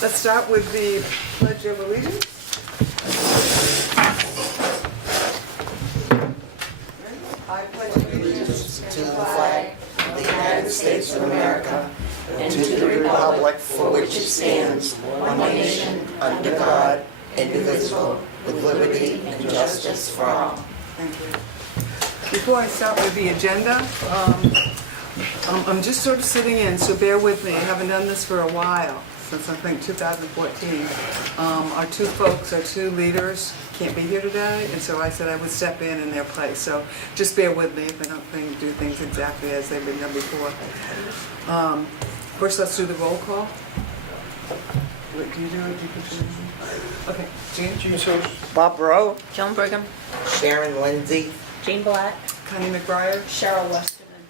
Let's start with the Pledge of Allegiance. I pledge allegiance To the flag of the United States of America and to the republic for which it stands, one nation, under God, indivisible, with liberty and justice for all. Thank you. Before I start with the agenda, I'm just sort of sitting in, so bear with me. I haven't done this for a while, since I think 2014. Our two leaders can't be here today, and so I said I would step in their place. So just bear with me if I don't do things exactly as they've been done before. First, let's do the roll call. Wait, do you do it? Do you continue? Okay, Jean? Bob Rowe, Joan Brigham, Sharon Lindsay, Jane Blatt, Connie McBride? Cheryl Westerman.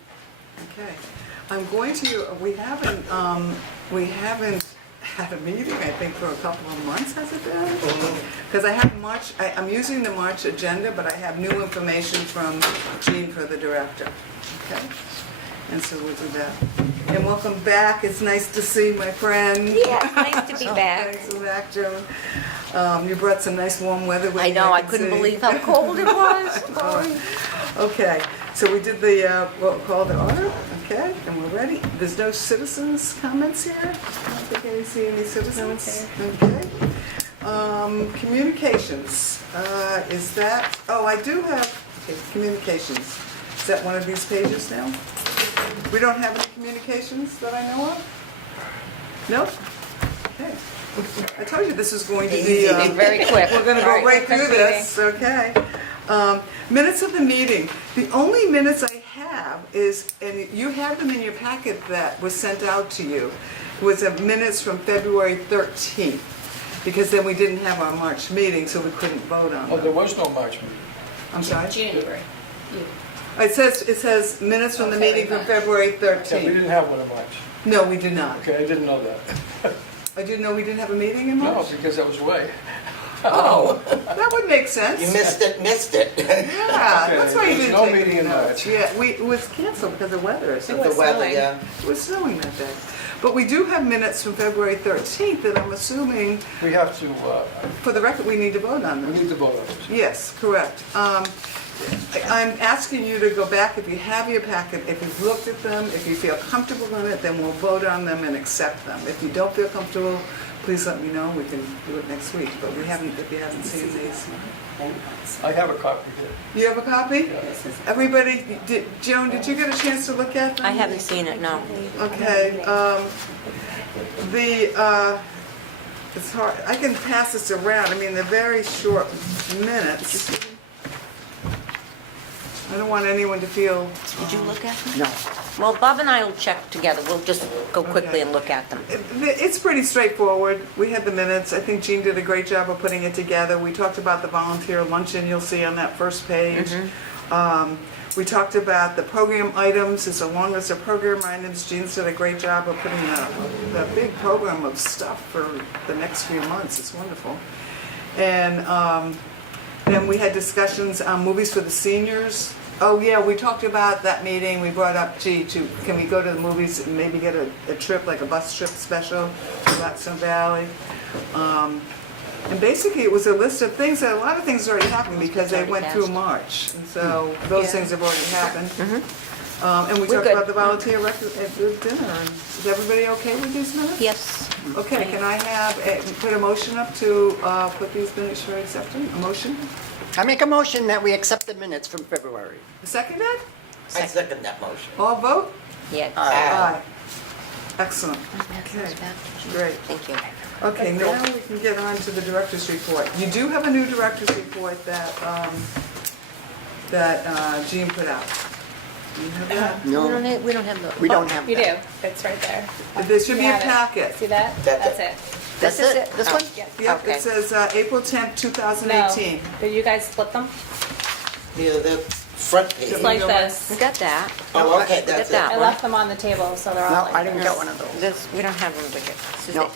Okay. I'm going to, we haven't had a meeting, I think, for a couple of months, has it been? Because I have March, I'm using the March agenda, but I have new information from Jean for the director. Okay? And so we'll do that. And welcome back. It's nice to see my friend. Yeah, it's nice to be back. Thanks for back, Joan. You brought some nice warm weather with you. I know, I can couldn't see. believe how cold it was. Okay, so we did the, what we call the order, okay, and we're ready. There's no citizens' comments here? I don't think I see any citizens. Okay. Communications, is that, oh, I do have, okay, communications. Is that one of these pages now? We don't have any communications that I know of? No? Okay. I told you this is going to be, Easy. Be very quick. we're gonna go right through this, okay? Minutes of the meeting. The only minutes I have is, and you have them in your packet that was sent out to you, was minutes from February 13th, because then we didn't have our March meeting, so we couldn't vote on Oh, there them. was no March meeting. I'm sorry? January. It says minutes from the meeting from February Yeah, we 13th. didn't have one in March. No, we do not. Okay, I didn't know that. I didn't know we didn't have a meeting in No, March? because I was away. Oh, that would make sense. you missed it. Yeah, that's why you There's didn't no take meeting the in notes. March. Yeah, it was canceled because of weather or something. The weather, yeah. It was snowing that day. But we do have minutes from February 13th, and I'm assuming, We have to, for the record, we need to vote on we them. need to vote on this. Yes, correct. I'm asking you to go back, if you have your packet, if you've looked at them, if you feel comfortable in it, then we'll vote on them and accept them. If you don't feel comfortable, please let me know, we can do it next week, but we haven't, if you haven't seen these. I have a copy here. You have a copy? Yeah. Everybody, Joan, did you get a chance to look at them? I haven't seen it, no. Okay, it's hard, I can pass this around, I mean, they're very short minutes. I don't want anyone to feel, Did you look at them? No. Well, Bob and I will check together. We'll just go quickly Okay. and look at them. it's pretty straightforward. We had the minutes, I think Jean did a great job of putting it together. We talked about the volunteer luncheon you'll see on that first page. We talked about the program items, as long as the program items, Jean's did a great job of putting a big program of stuff for the next few months, it's wonderful. And then we had discussions on movies for the seniors. Oh yeah, we talked about that meeting, we brought up, can we go to the movies and maybe get a trip, like a bus trip special to Blackstone Valley? And basically, it was a list of things, a lot of things already happened because they went through March. And so those Yeah. things have already happened. And we We're talked good. about the volunteer at the dinner. And is everybody okay with these minutes? Yes. Okay, can I put a motion up to put these minutes for acceptance? A motion? I make a motion that we accept the minutes from February. Seconded? I second that motion. All vote? Yeah. Aye. Excellent. Okay, great. Thank you. Okay, now we can get on to the director's report. You do have a new director's report that Jean put out. Do you have that? We No, don't have the. we don't have You do. that. It's right there. There should be a You have it. packet. See that? That's it. That's This is it? This one? Yeah. Yep, Okay. it says April 10th, 2018. No. Did you guys split them? The front page. It's like go this. We got that. Oh, okay, We that's got that I it. one. left them on the table, so they're all No, like I didn't this. get one of those. This, we don't have them to get. This is No. it.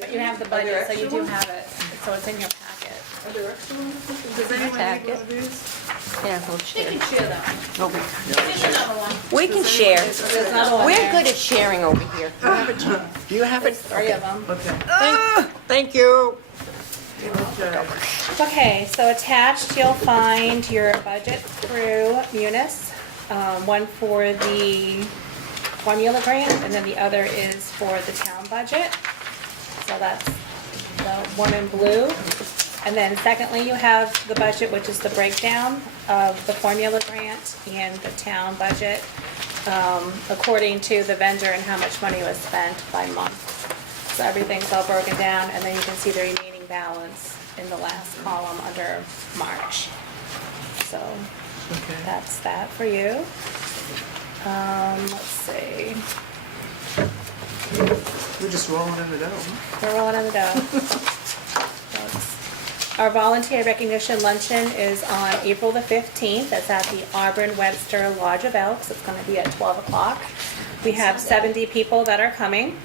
But you have the Are there budget, so you extra do ones? have it. So it's in your packet. Does anyone need one of these? Yeah, we'll share. share them. Over. Here's another one. We can share. There's another one We're there. good at sharing over here. You have it? Three of them. Okay. Thank you. Okay. Okay, so attached, you'll find your budget through Munis. One for the formula grant, and then the other is for the town budget. So that's the one in blue. And then secondly, you have the budget, which is the breakdown of the formula grant and the town budget, according to the vendor and how much money was spent by month. So everything's all broken down, and then you can see the remaining balance in the last column under March. So Okay. that's that for you. Let's see, We're just rolling in the dough. Huh? we're rolling in the dough. Our volunteer recognition luncheon is on April the 15th. That's at the Auburn Webster Lodge of Elks. It's going to be at 12 o'clock. We have 70 people that are coming.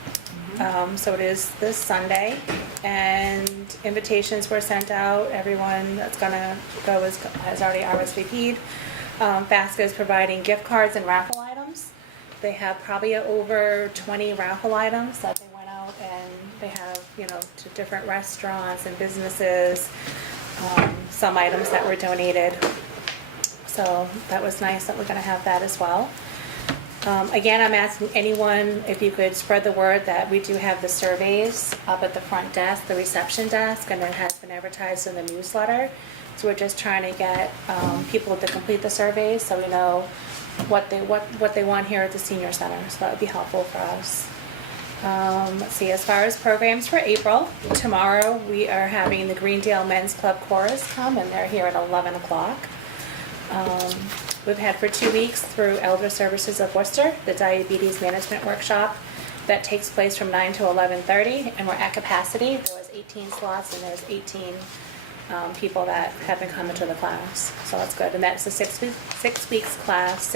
So it is this Sunday, and invitations were sent out. Everyone that's gonna go has already RSVP'd. FASCA is providing gift cards and raffle items. They have probably over 20 raffle items that they went out, and they have, to different restaurants and businesses, some items that were donated. So that was nice that we're gonna have that as well. Again, I'm asking anyone if you could spread the word that we do have the surveys up at the front desk, the reception desk, and it has been advertised in the newsletter. So we're just trying to get people to complete the surveys so we know what they want here at the senior center. So that would be helpful for us. Let's see, as far as programs for April, tomorrow we are having the Greendale Men's Club Chorus come, and they're here at 11 o'clock. We've had for 2 weeks through Elder Services of Worcester, the Diabetes Management Workshop that takes place from 9 to 11:30, and we're at capacity. There was 18 slots, and there's 18 people that have been coming to the class, so that's good. And that's a 6 week class.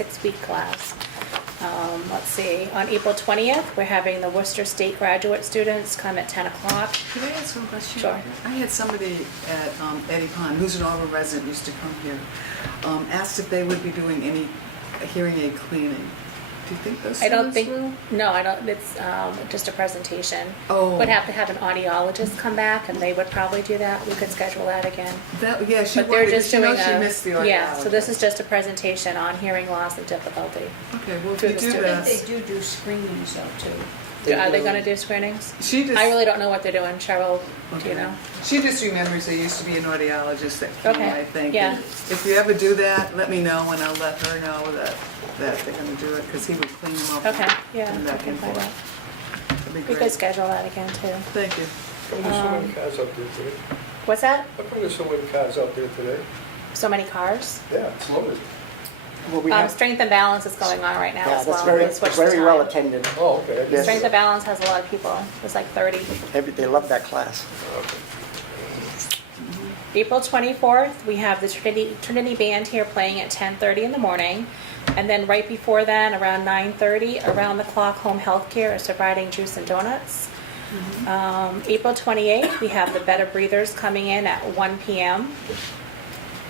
Let's see, on April 20th, we're having the Worcester State graduate students come at 10 o'clock. Can I ask one question? Sure. I had somebody at Eddie Pond, who's an Auburn resident, used to come here, asked if they would be doing any hearing aid cleaning. Do you think those I don't students think, will? no, I don't, it's just a presentation. Oh. Would have to have an audiologist come back, and they would probably do that. We could schedule that again. Yeah, she But they're worried, just she doing knows she missed the audiologist. yeah, so this is just a presentation on hearing loss and difficulty. Okay, well, if to you the do students. that. do screenings though too. Are they gonna do screenings? She just, I really don't know what they're doing. Cheryl, do you know? she just remembers there used to be an audiologist that came, Okay, I think. yeah. And if you ever do that, let me know, and I'll let her know that they're gonna do it, because he would clean them up. Okay, yeah, and I back can and find forth. out. That'd be We could great. schedule that again too. Thank you. How come there's so many cars out there today? What's that? How come there's so many cars out there today? So many cars? Yeah, it's loaded. Well, we have, Strength and balance is going on right now yeah, as well. that's very, They switched the very well time. attended. Oh, okay. Yes. Strength and balance has a lot of people. There's like 30. They love that class. Okay. April 24th, we have the Trinity Band here playing at 10:30 in the morning. And then right before then, around 9:30, Around the Clock Home Healthcare is providing juice and donuts. April 28th, we have the Better Breathers coming in at 1 p.m.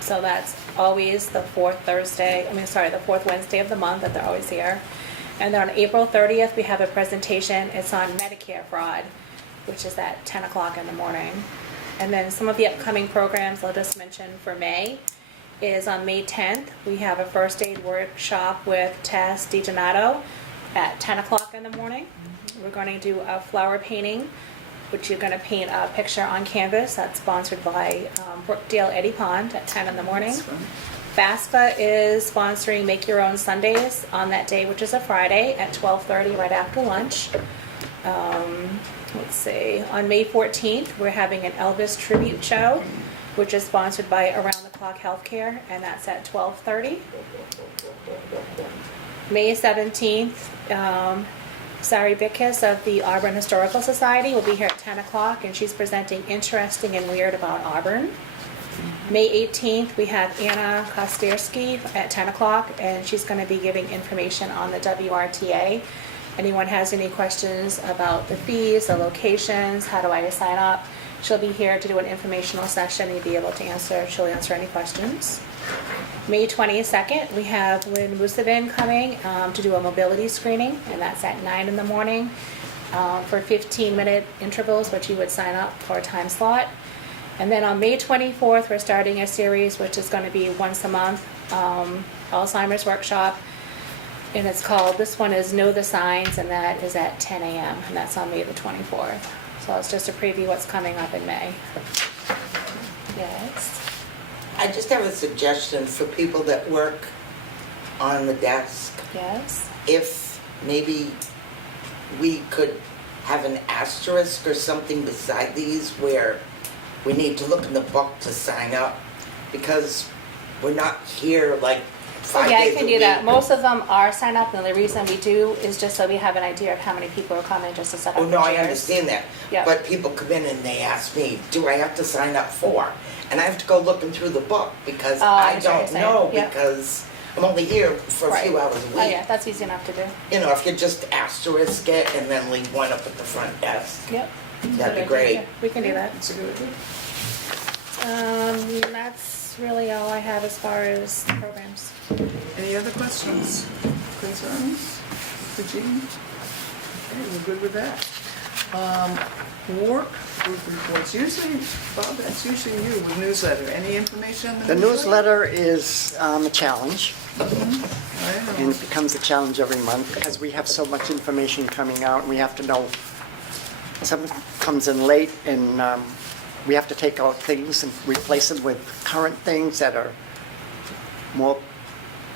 So that's always the fourth Wednesday of the month that they're always here. And then on April 30th, we have a presentation. It's on Medicare fraud, which is at 10 o'clock in the morning. And then some of the upcoming programs I'll just mention for May is on May 10th, we have a first aid workshop with Tess DiGenato at 10 o'clock in the morning. We're going to do a flower painting, which you're going to paint a picture on canvas. That's sponsored by Brookdale Eddie Pond at 10 in the morning. That's fun. FASFA is sponsoring Make Your Own Sundays on that day, which is a Friday at 12:30 right after lunch. Let's see, on May 14th, we're having an Elvis tribute show, which is sponsored by Around the Clock Healthcare, and that's at 12:30. May 17th, Sari Bickus of the Auburn Historical Society will be here at 10 o'clock, and she's presenting Interesting and Weird About Auburn. May 18th, we have Anna Kosterski at 10 o'clock, and she's going to be giving information on the WRTA. Anyone has any questions about the fees, the locations, how do I sign up, She'll be here to do an informational session. She'll answer any questions. May 22nd, we have Lynn Musavin coming to do a mobility screening, and that's at 9 in the morning for 15-minute intervals, which you would sign up for a time slot. And then on May 24th, we're starting a series which is going to be once a month, Alzheimer's workshop. And it's called, this one is Know the Signs, and that is at 10 a.m. and that's on May the 24th. So it's just a preview what's coming up in May. Yes. I just have a suggestion for people that work on the desk. Yes. If maybe we could have an asterisk or something beside these where we need to look in the book to sign up, because we're not here like 5 Yeah, days I a can week. do that. Most of them are signed up, and the reason we do is just so we have an idea of how many people are coming, just to set up Oh, the no, I chairs. understand that. Yeah. But people come in and they ask me, do I have to sign up for? And I have to go looking through the book because Oh, I I understand what don't you're saying. know, Yeah. because I'm only here for a few Right. hours a week. Oh, yeah, that's easy enough to do. You know, if you just asterisk it and then leave one up at the front desk, Yep. that'd be great. Yeah, we can do that. That's a good idea. That's really all I have as far as programs. Any other questions, concerns for Jean? Okay, we're good with that. Work group reports, usually, Bob, that's usually you with newsletter. Any information on The newsletter is a challenge, I and know. it becomes a challenge every month because we have so much information coming out, and we have to know, something comes in late, and we have to take out things and replace them with current things that are more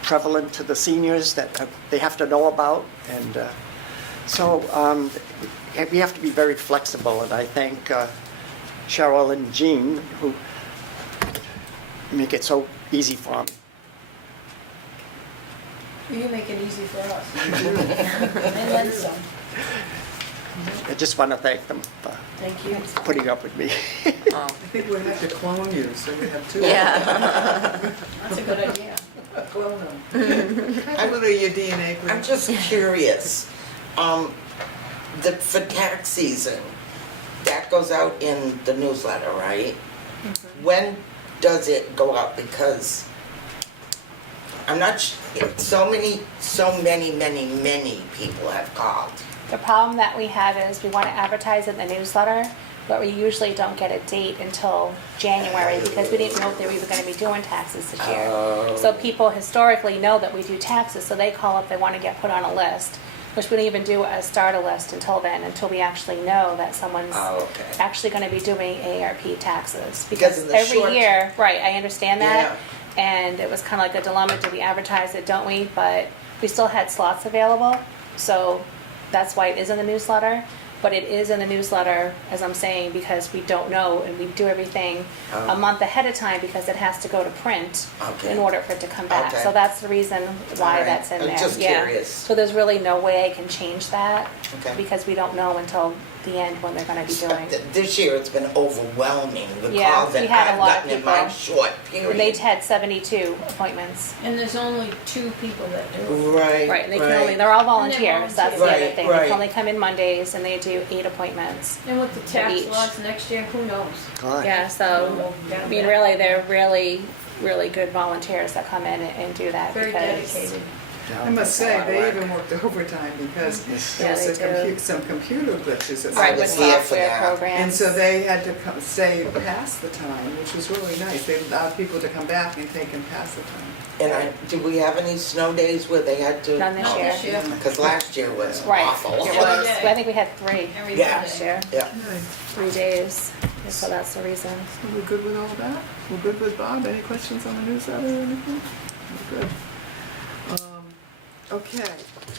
prevalent to the seniors that they have to know about, and so we have to be very flexible, and I thank Cheryl and Jean who make it so easy for me. You make it easy for us. And then some. I just want to thank them for Thank you. putting up with me. I think we'll have to clone you, so we have two. Yeah. That's a good idea. Clone them. Have a little of your DNA. I'm just curious, for tax season, that goes out in the newsletter, right? When does it go out? Because I'm not, so many people have called. The problem that we have is we want to advertise in the newsletter, but we usually don't get a date until January because we didn't know if they were even going to be doing taxes this year. So people historically know that we do taxes, so they call if they want to get put on a list, which we don't even do a starter list until then, until we actually know that someone's Oh, okay. actually going to be doing AARP taxes. Because in the every short- year, right, I understand that. And it was kind of like a dilemma, do we advertise it, don't we? But we still had slots available, so that's why it is in the newsletter. But it is in the newsletter, as I'm saying, because we don't know, and we do everything a month ahead of time because it has to go to print Okay. in order for it to come back. Okay. So that's the reason why All right. that's in I'm there. just Yeah. curious. So there's really no way I can change that Okay. because we don't know until the end when they're going to be doing. This year it's been overwhelming, the Yeah, calls we that had a I've lot of gotten in my people. short And they period. had 72 appointments. And there's only 2 people that do it. Right, Right, and they can only, they're all volunteers, that's the other Right, thing. They right. can only come in Mondays and they do 8 appointments. And with the tax each. laws next year, who knows? God. Yeah, so, I mean, really, they're really, really good volunteers that come in and do that Very because. dedicated. I must say, they even worked overtime because there Yeah, was they do. some computer glitches at Right, some with was point. here for software that. programs. And so they had to stay past the time, which was really nice. They allowed people to come back and take and pass the time. And do we have any snow days where they had to? None this Not year. this year. Because last year was Right, awful. it was, Every day. I think we had 3 Every Yeah. last year, Yeah. 3 days, so that's the reason. So we're good with all that? We're good with Bob? Any questions on the newsletter or anything? We're good. Okay,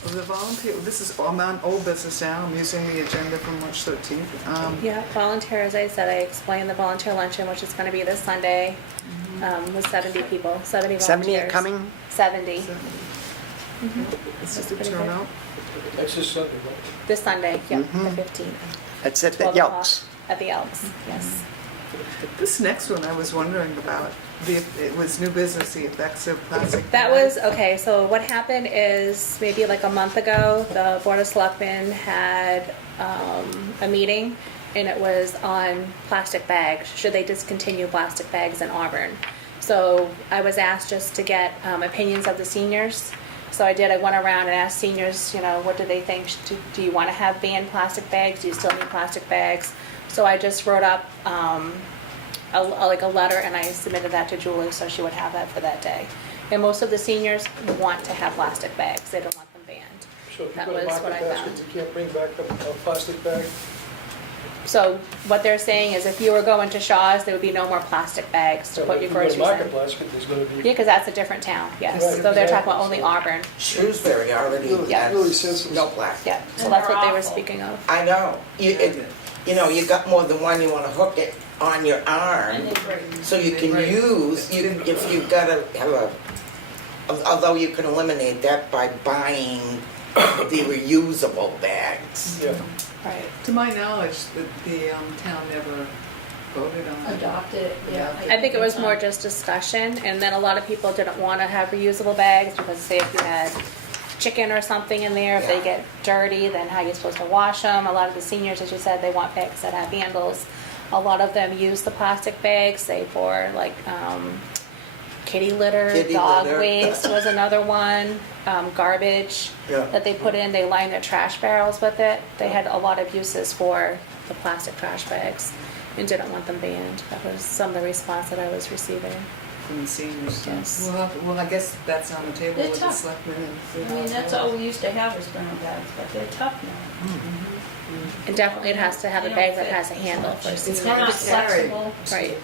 well, the volunteer, this is, I'm on old business now, I'm using the agenda from March 13th. Yeah, volunteer, as I said, I explained the volunteer luncheon, which is gonna be this Sunday, with 70 people, 70 volunteers. 70 are coming? 70, It's just a Pretty good. turnout. That's just Sunday, right? this Sunday, yeah, the 15th. It's at the 12 o'clock Yelks. At the Elks, yes. This next one I was wondering about, it was new business, the effects of plastic. That was, okay, so what happened is, maybe like a month ago, the Board of Selectmen had a meeting, and it was on plastic bags. Should they discontinue plastic bags in Auburn? So I was asked just to get opinions of the seniors. So I did, I went around and asked seniors, you know, what do they think? Do you want to have banned plastic bags? Do you still need plastic bags? So I just wrote up like a letter, and I submitted that to Julie so she would have that for that day. And most of the seniors want to have plastic bags. They don't want them banned. So if you That put a was what market I basket, found. you can't bring back a plastic bag? So what they're saying is if you were going to Shaw's, there would be no more plastic bags to So put if your you put a groceries market in. basket, there's gonna Yeah, be, because that's a different town, yes. Right, So they're talking exactly. about only Auburn. Shrewsbury already Really- has really sensitive. no plastic. Yeah, so And that's they're what they were awful. speaking of. I know. You know, you got more than one, you wanna hook it on your arm, And they break. so you can Right. use, if you've gotta have although you can eliminate that by buying the reusable bags. yeah. Right. To my knowledge, the town never voted on it. Adopted it, yeah. I think it was more just discussion, and then a lot of people didn't want to have reusable bags because say if you had chicken or something in there, if they Yeah. get dirty, then how are you supposed to wash them? A lot of the seniors, as you said, they want bags that have handles. A lot of them use the plastic bags, say for like kitty litter, Kitty dog litter. waste was another one, garbage Yeah. that they put in. They line their trash barrels with it. They had a lot of uses for the plastic trash bags and didn't want them banned. That was some of the response that I was receiving. From the seniors. Yes. Well, I guess that's on the table They're with the tough. selectmen and. I mean, that's all we used to have was brown bags, but they're tough now. And definitely it has to have a bag that has a handle for It's seniors. hard They're not to carry. flexible. Right.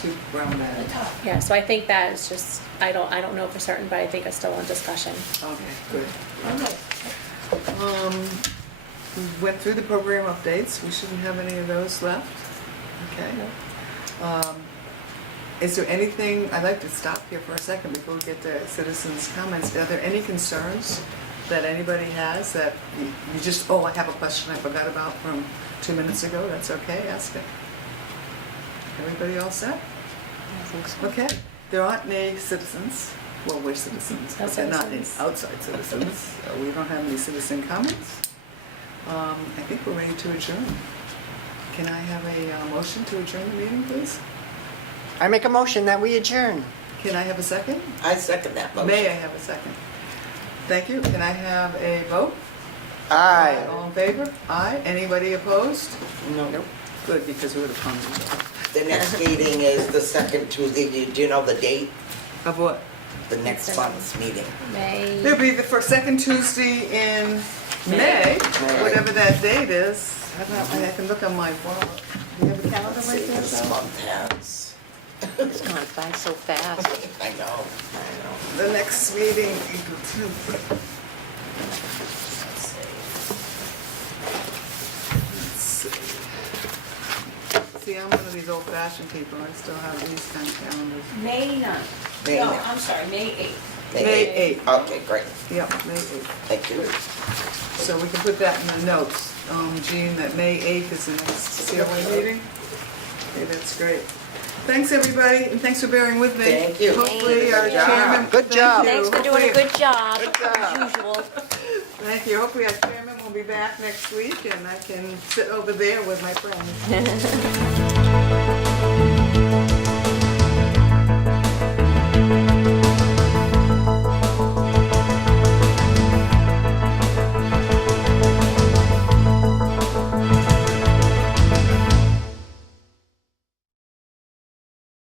Two brown They're bags. tough. Yeah, so I think that is just, I don't know for certain, but I think it's still in discussion. Okay, good. Okay. We went through the program updates. We shouldn't have any of those left. Okay. Is there anything, I'd like to stop here for a second before we get to citizens' comments. Are there any concerns that anybody has that you just, oh, I have a question I forgot about from 2 minutes ago? That's okay, ask it. Everybody all set? I think so. Okay, there aren't any citizens, well, we're citizens, but they're not any Citizens. outside citizens. We don't have any citizen comments. I think we're ready to adjourn. Can I have a motion to adjourn the meeting, please? I make a motion that we adjourn. Can I have a second? I second that motion. May I have a second? Thank you. Can I have a vote? Aye. All in favor? Aye. Anybody opposed? No. Good, because we would have come. The next meeting is the second Tuesday. Do you know the date? Of what? The next month's meeting. May, It'll be the first, second Tuesday in May, whatever that date is. I can look on my wallet. Do you have a calendar Let's right see, there? this Sal? month has, It's gone by so fast. I know. The next meeting, April 10th. Let's see. See, I'm one of these old-fashioned people. I still have these kind of calendars. May 9th. May No, 9th. I'm sorry, May 8th. May 8th. Okay, great. Yep, May 8th. Thank you. So we can put that in the notes, Jean, that May 8th is the next COA meeting. Okay, that's great. Thanks, everybody, and thanks for bearing with me. Thank you. Hopefully, our Good job. chairman. Good job. Oh, Thanks for doing a good job, Good job. as usual. Thank you. Hopefully, our chairman will be back next week, and I can sit over there with my friends.